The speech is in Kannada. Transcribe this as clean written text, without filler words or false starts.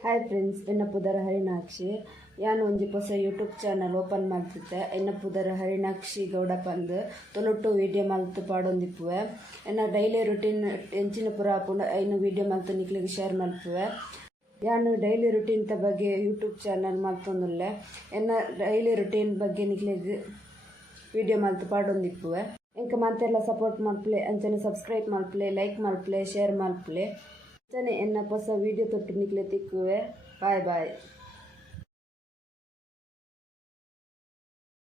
Hi friends, ಎನ್ನಪುದರ Harinakshi. ಯಾನು ಒಂಜಿ ಹೊಸ ಯೂಟ್ಯೂಬ್ ಚಾನಲ್ ಓಪನ್ ಮಾಡ್ತಿದ್ದೆ. ಎನ್ನಪುದರ ಹರಿಣಾಕ್ಷಿ ಗೌಡ ಪಂದ್ ತೊಲೊಟ್ಟು ವೀಡಿಯೋ ಮಲ್ತು ಪಾಡೊಂದಿಪ್ಪುವೆ. ಎನ್ನ ಡೈಲಿ ರುಟೀನ್ ಎಂಚಿನ ಪುರ ಆಪುಂಡು ಐನು ವೀಡಿಯೋ ಮಲ್ತು ನಿಕ್ಲಿಗೆ ಶೇರ್ ಮಲ್ಪುವೆ. ಯಾನು ಡೈಲಿ ರುಟೀನ್ ಬಗ್ಗೆ ಯೂಟ್ಯೂಬ್ ಚಾನಲ್ ಮಲ್ತೊಂದುಲ್ಲೆ. ಎನ್ನ ಡೈಲಿ ರುಟೀನ್ ಬಗ್ಗೆ ನಿಕ್ಲಿಗೆ ವೀಡಿಯೋ ಮಲ್ತು ಪಾಡೊಂದಿಪ್ಪುವೆ. ಎಂಕ ಮಾತೆಲ್ಲ ಸಪೋರ್ಟ್ ಮಲ್ಪಲೆ, ಅಂಚನೆ ಸಬ್ಸ್ಕ್ರೈಬ್ ಮಲ್ಪಲೆ, ಲೈಕ್ ಮಲ್ಪಲೆ, ಶೇರ್ ಮಲ್ಪಲೆ. ಅಂಚನೆ ಎನ್ನ ಹೊಸ ವೀಡಿಯೋ ತೊಟ್ಟು ನಿಕ್ಲೆ ತಿಕ್ಕುವೆ. ಬಾಯ್ ಬಾಯ್.